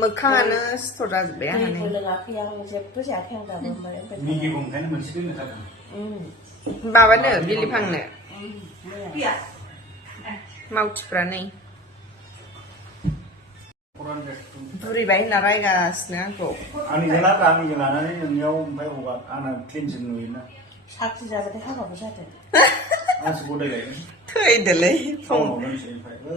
मोखाङानो सिथर जाजोब्बाय आंहा नै लोङाखै आं जेबो जायाखै आं दाबो मिगि गंखायनो मोनसे दोननो थाखाय माबानो बिलिफांनो मावथिफ्रा नै बुरिबाय होनना रायगासिनो आंखौ आंनिजों लानानै नोंनियाव ओमफ्राय हगार आंना क्लिनसिन नुयोना साख्रि जाजाथाय हाबाबो जादों आंसो गदायलायगोन थैदोलै फुङाव दोनसै ओमफ्राय बै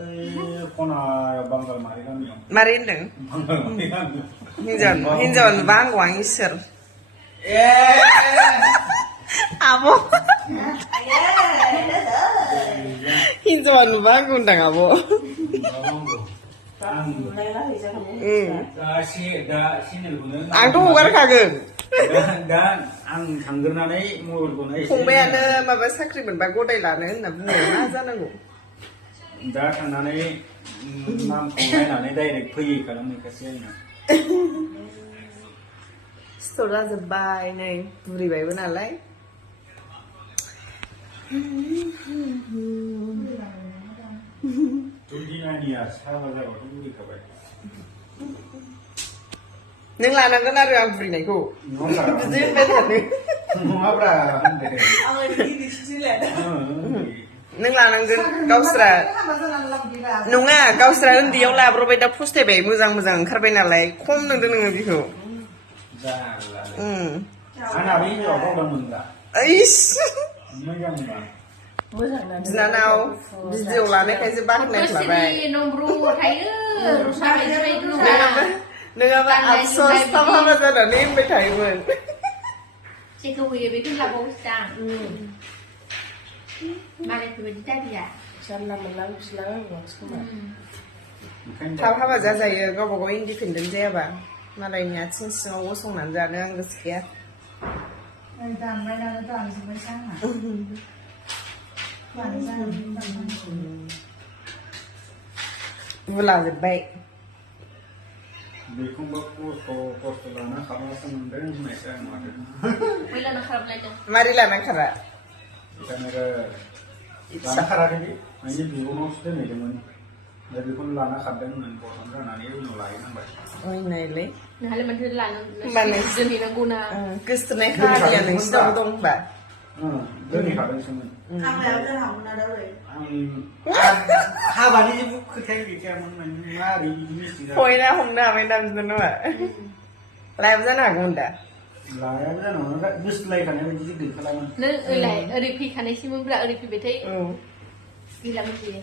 खनायाव बांगाल मारि गामियाव मारै होनदों बांगाल मारि गामियाव हिनजाव नुबा आंखौ आं इसोर आब' हिनजावा नुबा आंखौ होनदां आब' आंथ' हगारखागोन दा आं थांग्रोनानै मबाइलखौनो फंबायानो माबा साख्रि मोनबा गदाय लानो होनना बुङो मा जानांगौ दा थांनानै नामखौ नायनानै डाइरेक्ट फैयो खालामनायखासै आंना सिथर जाजोब्बाय नै बुरिबायबो नालाय दुदिनानिया साबा जाबाथ' बुरिखाबाय नों लानांगोन आरो आं बुरिनायखौ बिदि होनबाय थानो नङाब्रा नों लानांगोन गावस्रा नङा गावस्रा उन्दैयाव लाब्रबाय दा फस्थायबाय मोजां मोजां ओंखारबाय नालाय खम नोंदों नोङो बेखौ आंना बे हिनजावा गावदांमोन दा मोजां मोना बिनानाव भिडिअ लानायखायसो बाहायनाय लाबाय नङाबा आफस'स थाब हाबा जानानै होनबाय थायोमोन जेखौ होयो बेखौ लाबावोसो आं मालायफोरबायदि दाबिया जानला मोनला बिलाङो थाब हाबा जाजायो गावबा गाव इन्डिपेन्डेन्ट जायाबा मालायनि आथिं सिङाव गसंनानै जानो आं गोसो गैया दानबायनानै दानजोब्बायसो आंना मानो बुलाजोब्बाय बेखौबो खस्थ' लाना खालामनासो मोनदों होननायसो आं माथो मैलाना खालामलायदों मारै लाना खारा बेखायनो लाना खाराखै बे आंनि बिब'नावसो दोनहैदोंमोन दा बेखौनो लाना खारदों होननानै बर'नो जानानै उनाव लाहैनांबाय नायलाय नोंहालाय माथो लानो होमबानो दोनहैनांगौना गोसोथोनाय खामानिया नोंसिनावबो दं होनबा दोनहैखादोंसोमोन हाबायाव दोनहाबोना दा ओरै हाबानि जेबो खोथाया गैखायामोन मारै मिथिगा फयना हमनो हाबाय दा बिनानावा लायाबो जानो हागौमोन दा लायाबो जानांगौ गोसोलायखानाय बायदि गैखालामोन नों ओरै फैखानायसैमोनब्रा ओरै फैबायथाय गैलामोन बियो